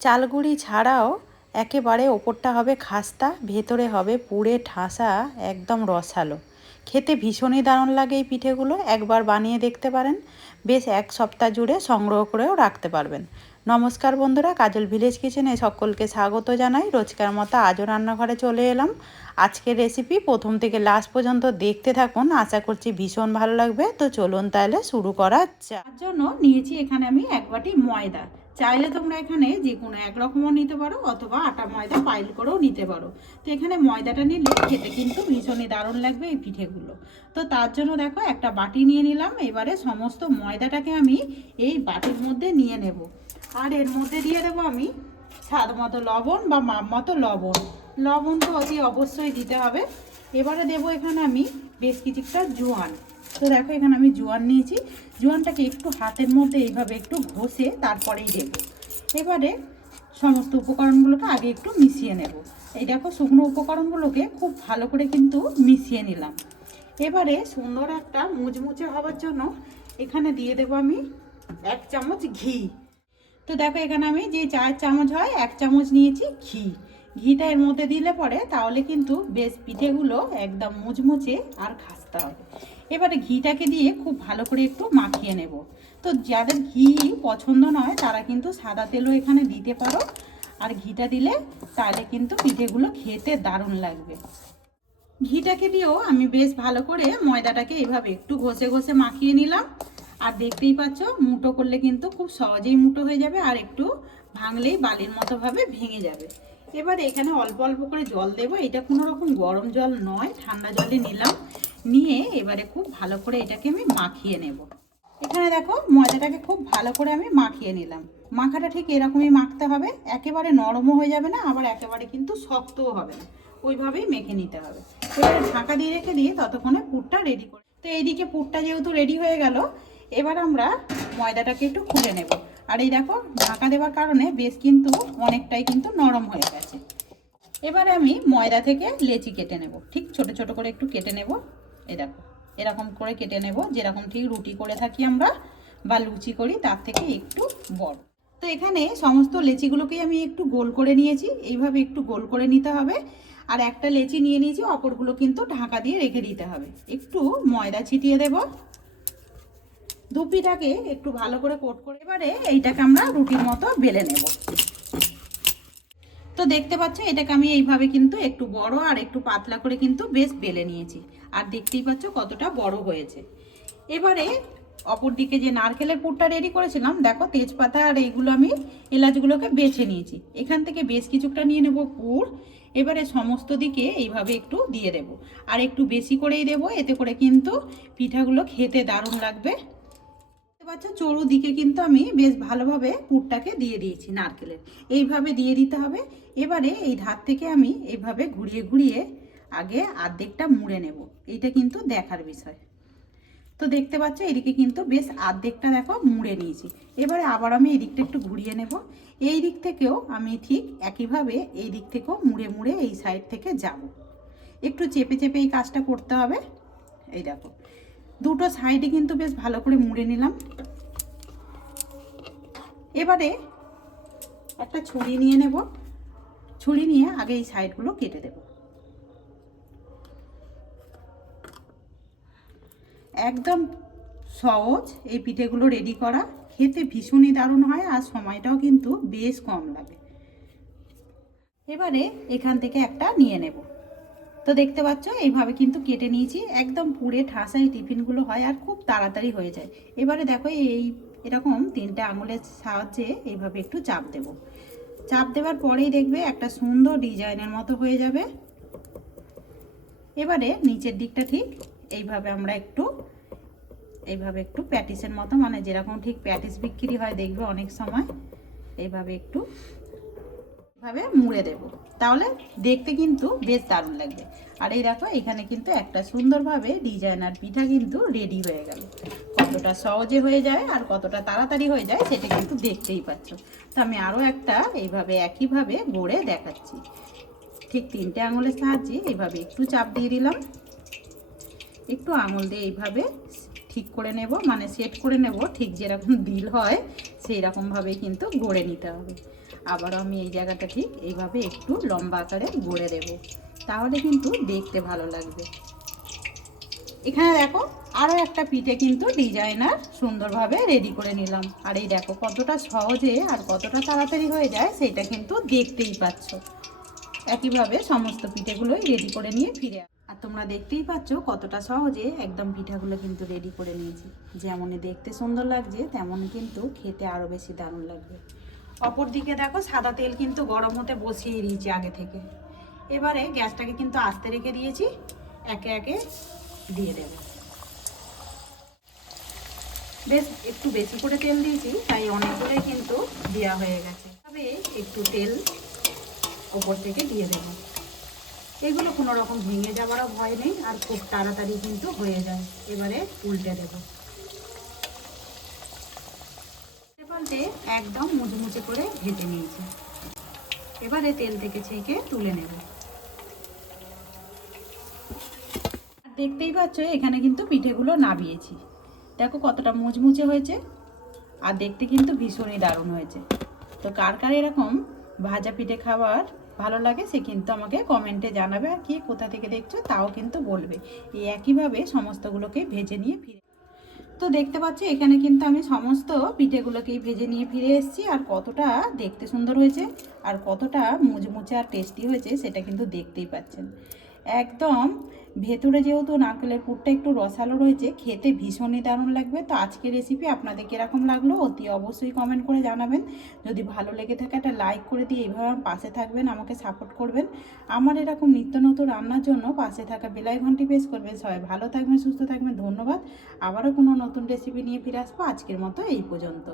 চালগুড়ি ছাড়াও একেবারে ওপরটা হবে খাস্তা, ভেতরে হবে পুরে ঠাসা, একদম রসালো। খেতে ভীষণই দারুণ লাগে এই পিঠেগুলো। একবার বানিয়ে দেখতে পারেন, বেশ এক সপ্তাহ জুড়ে সংগ্রহ করেও রাখতে পারবেন। নমস্কার বন্ধুরা, কাজল ভিলেজ কিচেনে সকলকে স্বাগত জানাই। রোজকার মতো আজও রান্নাঘরে চলে এলাম। আজকের রেসিপি প্রথম থেকে লাস্ট পর্যন্ত দেখতে থাকুন, আশা করছি ভীষণ ভালো লাগবে। তো চলুন তাহলে শুরু করা যাক। তার জন্য নিয়েছি এখানে আমি 1 বাটি ময়দা। চাইলে তোমরা এখানে যে কোনো এক রকমও নিতে পারো, অথবা আটা ময়দা পাইল করেও নিতে পারো। তো এখানে ময়দাটা নিলে খেতে কিন্তু ভীষণই দারুণ লাগবে এই পিঠেগুলো। তো তার জন্য দেখো একটা বাটি নিয়ে নিলাম। এবারে সমস্ত ময়দাটাকে আমি এই বাটির মধ্যে নিয়ে নেব, আর এর মধ্যে দিয়ে দেবো আমি স্বাদ মতো লবণ বা মাপ মতো লবণ। লবণ তো অতি অবশ্যই দিতে হবে। এবারে দেবো এখানে আমি বেশ কিছুটা জোয়ান। তো দেখো এখানে আমি জোয়ান নিয়েছি। জোয়ানটাকে একটু হাতের মধ্যে এইভাবে একটু ঘষে তারপরেই দেব। এবারে সমস্ত উপকরণগুলোকে আগে একটু মিশিয়ে নেব। এই দেখো শুকনো উপকরণগুলোকে খুব ভালো করে কিন্তু মিশিয়ে নিলাম। এবারে সুন্দর একটা মুচমুচে হওয়ার জন্য এখানে দিয়ে দেবো আমি 1 চামচ ঘি। তো দেখো এখানে আমি যে 4 চামচ হয় 1 চামচ নিয়েছি ঘি। ঘিটা এর মধ্যে দিলে পরে তাহলে কিন্তু বেশ পিঠেগুলো একদম মুচমুচে আর খাস্তা হবে। এবারে ঘিটাকে দিয়ে খুব ভালো করে একটু মাখিয়ে নেব। তো যাদের ঘি পছন্দ নয় তারা কিন্তু সাদা তেলও এখানে দিতে পারো, আর ঘিটা দিলে তাহলে কিন্তু পিঠেগুলো খেতে দারুণ লাগবে। ঘিটাকে দিয়েও আমি বেশ ভালো করে ময়দাটাকে এইভাবে একটু ঘষে ঘষে মাখিয়ে নিলাম। আর দেখতেই পাচ্ছ মুঠো করলে কিন্তু খুব সহজেই মুঠো হয়ে যাবে, আর একটু ভাঙলেই বালির মতো ভাবে ভেঙে যাবে। এবারে এখানে অল্প অল্প করে জল দেবো। এটা কোনো রকম গরম জল নয়, ঠান্ডা জলে নিলাম। নিয়ে এবারে খুব ভালো করে এটাকে আমি মাখিয়ে নেব। এখানে দেখো ময়দাটাকে খুব ভালো করে আমি মাখিয়ে নিলাম। মাখাটা ঠিক এরকমই মাখতে হবে, একেবারে নরমও হয়ে যাবে না, আবার একেবারে কিন্তু শক্তও হবে না, ওইভাবেই মেখে নিতে হবে। এবারে ঢাকা দিয়ে রেখে দিয়ে ততক্ষণে পুরটা রেডি করে। তো এইদিকে পুরটা যেহেতু রেডি হয়ে গেল, এবার আমরা ময়দাটাকে একটু খুলে নেব। আর এই দেখো ঢাকা দেওয়ার কারণে বেশ কিন্তু অনেকটাই কিন্তু নরম হয়ে গেছে। এবারে আমি ময়দা থেকে লেচি কেটে নেব, ঠিক ছোট ছোট করে একটু কেটে নেব। এই দেখো এরকম করে কেটে নেব, যেরকম ঠিক রুটি করে থাকি আমরা বা লুচি করি তার থেকে একটু বড়। তো এখানে সমস্ত লেচিগুলোকেই আমি একটু গোল করে নিয়েছি, এইভাবে একটু গোল করে নিতে হবে। আর একটা লেচি নিয়ে নিয়েছি, অপরগুলো কিন্তু ঢাকা দিয়ে রেখে দিতে হবে। একটু ময়দা ছিটিয়ে দেব, দুপিটাকে একটু ভালো করে কোট করে এবারে এইটাকে আমরা রুটির মতো বেলে নেব। তো দেখতে পাচ্ছ এটাকে আমি এইভাবে কিন্তু একটু বড় আর একটু পাতলা করে কিন্তু বেশ বেলে নিয়েছি, আর দেখতেই পাচ্ছ কতটা বড় হয়েছে। এবারে অপর দিকে যে নারকেলের পুরটা রেডি করেছিলাম, দেখো তেজপাতা আর এইগুলো আমি এলাচগুলোকে বেছে নিয়েছি। এখান থেকে বেশ কিছুটা নিয়ে নেব পুর। এবারে সমস্ত দিকে এইভাবে একটু দিয়ে দেব, আর একটু বেশি করেই দেব, এতে করে কিন্তু পিঠাগুলো খেতে দারুণ লাগবে। চড়ুদিকে কিন্তু আমি বেশ ভালোভাবে পুরটাকে দিয়ে দিয়েছি নারকেলের, এইভাবে দিয়ে দিতে হবে। এবারে এই ধার থেকে আমি এইভাবে ঘুরিয়ে ঘুরিয়ে আগে অর্ধেকটা মুড়ে নেব, এইটা কিন্তু দেখার বিষয়। তো দেখতে পাচ্ছ এদিকে কিন্তু বেশ অর্ধেকটা দেখো মুড়ে নিয়েছি। এবারে আবার আমি এই দিকটা একটু ঘুরিয়ে নেব। এই দিক থেকেও আমি ঠিক একইভাবে এই দিক থেকেও মুড়ে মুড়ে এই সাইড থেকে যাব। একটু চেপে চেপে এই কাজটা করতে হবে। এই দেখো দুটো সাইডে কিন্তু বেশ ভালো করে মুড়ে নিলাম। এবারে একটা ছুরি নিয়ে নেব, ছুরি নিয়ে আগে এই সাইডগুলো কেটে দেব। একদম সহজ এই পিঠেগুলো রেডি করা, খেতে ভীষণই দারুণ হয়, আর সময়টাও কিন্তু বেশ কম লাগে। এবারে এখান থেকে একটা নিয়ে নেব। তো দেখতে পাচ্ছ এইভাবে কিন্তু কেটে নিয়েছি, একদম পুরে ঠাসা এই টিফিনগুলো হয় আর খুব তাড়াতাড়ি হয়ে যায়। এবারে দেখো এরকম 3টে আঙুলের সাহায্যে এইভাবে একটু চাপ দেব। চাপ দেওয়ার পরেই দেখবে একটা সুন্দর ডিজাইনের মতো হয়ে যাবে। এবারে নিচের দিকটা ঠিক এইভাবে আমরা এইভাবে একটু প্যাটিসের মতো, মানে যেরকম ঠিক প্যাটিস বিক্রি হয় দেখবে অনেক সময়, এইভাবে একটু ভাবে মুড়ে দেব, তাহলে দেখতে কিন্তু বেশ দারুণ লাগবে। আর এই দেখো এখানে কিন্তু একটা সুন্দরভাবে ডিজাইনার পিঠা কিন্তু রেডি হয়ে গেল। কতটা সহজে হয়ে যায় আর কতটা তাড়াতাড়ি হয়ে যায় সেটা কিন্তু দেখতেই পাচ্ছ। তো আমি আরও একটা এইভাবে একইভাবে গড়ে দেখাচ্ছি। ঠিক 3টে আঙুলের সাহায্যে এইভাবে একটু চাপ দিয়ে দিলাম, একটু আঙুল দিয়ে এইভাবে ঠিক করে নেব, মানে সেট করে নেব, ঠিক যেরকম দিল হয় সেই রকমভাবেই কিন্তু গড়ে নিতে হবে। আবারও আমি এই জায়গাটা ঠিক এইভাবে একটু লম্বা আকারে গড়ে দেব, তাহলে কিন্তু দেখতে ভালো লাগবে। এখানে দেখো আরও একটা পিঠে কিন্তু ডিজাইনার সুন্দরভাবে রেডি করে নিলাম। আর এই দেখো কতটা সহজে আর কতটা তাড়াতাড়ি হয়ে যায় সেটা কিন্তু দেখতেই পাচ্ছ। একইভাবে সমস্ত পিঠেগুলোই রেডি করে নিয়ে ফিরে আর তোমরা দেখতেই পাচ্ছ কতটা সহজে একদম পিঠাগুলো কিন্তু রেডি করে নিয়েছি। যেমনই দেখতে সুন্দর লাগছে তেমনই কিন্তু খেতে আরও বেশি দারুণ লাগবে। অপর দিকে দেখো সাদা তেল কিন্তু গরম হতে বসিয়ে দিয়েছি আগে থেকে। এবারে গ্যাসটাকে কিন্তু আস্তে রেখে দিয়েছি, একে একে দিয়ে দেব। বেশ একটু বেশি করে তেল দিয়েছি, তাই অনেকগুলোই কিন্তু দেওয়া হয়ে গেছে। তবে একটু তেল ওপর থেকে দিয়ে দেব। এগুলো কোনো রকম ভেঙে যাওয়ারও ভয় নেই, আর খুব তাড়াতাড়ি কিন্তু হয়ে যায়। এবারে উল্টে দেব। পাল্টে একদম মুচমুচে করে ভেজে নিয়েছি। এবারে তেল থেকে ছেঁকে তুলে নেব। দেখতেই পাচ্ছ এখানে কিন্তু পিঠেগুলো নাবিয়েছি। দেখো কতটা মুচমুচে হয়েছে, আর দেখতে কিন্তু ভীষণই দারুণ হয়েছে। তো কার কার এরকম ভাজা পিঠে খাবার ভালো লাগে সে কিন্তু আমাকে কমেন্টে জানাবে, আর কি কোথা থেকে দেখছো তাও কিন্তু বলবে। এই একইভাবে সমস্তগুলোকে ভেজে নিয়ে ফিরে তো দেখতে পাচ্ছি এখানে কিন্তু আমি সমস্ত পিঠেগুলোকেই ভেজে নিয়ে ফিরে এসেছি। আর কতটা দেখতে সুন্দর হয়েছে আর কতটা মুচমুচে আর টেস্টি হয়েছে সেটা কিন্তু দেখতেই পাচ্ছেন। একদম ভেতরে যেহেতু নারকেলের পুরটা একটু রসালো রয়েছে, খেতে ভীষণই দারুণ লাগবে। তো আজকের রেসিপি আপনাদের কীরকম লাগলো অতি অবশ্যই কমেন্ট করে জানাবেন। যদি ভালো লেগে থাকে একটা লাইক করে দিয়ে এইভাবে আমার পাশে থাকবেন, আমাকে সাপোর্ট করবেন। আমার এরকম নিত্য নতুন রান্নার জন্য পাশে থাকা বেল আইকনটি প্রেস করবেন। সবাই ভালো থাকবেন, সুস্থ থাকবেন। ধন্যবাদ। আবারও কোনো নতুন রেসিপি নিয়ে ফিরে আসবো। আজকের মতো এই পর্যন্ত।